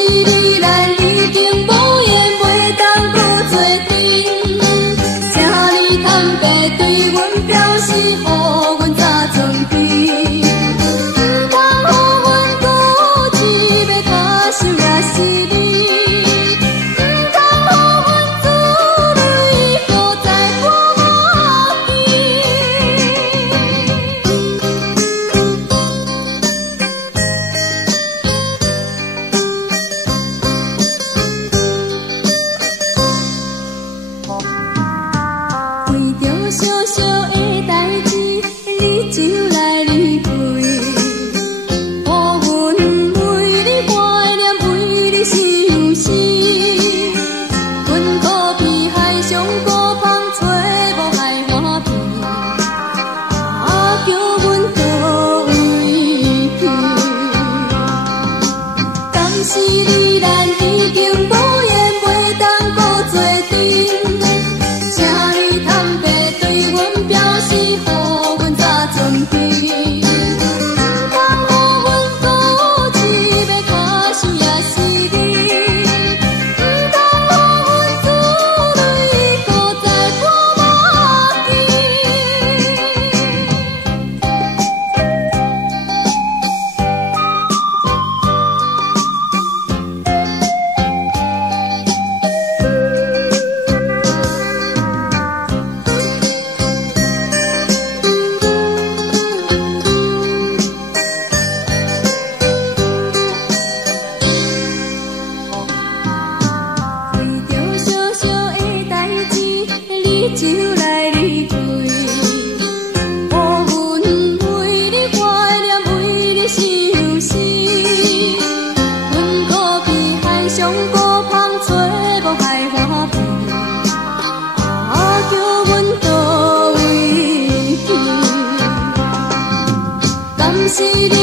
你咱已经无缘袂当搁做阵，请你坦白对阮表示，予阮早装备。唔通予阮固执要卡受也是你，唔通予阮自泪搁再破目镜。为着小小的代志，你就来离开，予阮为你怀念，为你想死。阮可比海上孤芳，找无海花片，叫阮倒位去？敢是你咱已经无缘袂当搁做阵？请你坦白对阮表示，予阮早准备。唔通予阮固执要卡受也是你，唔通予阮自泪搁再破目为着小小的代志，你就来离开，予阮为你怀念，为你想死。阮可比海上孤芳，找无海花片，叫阮倒位去？敢是你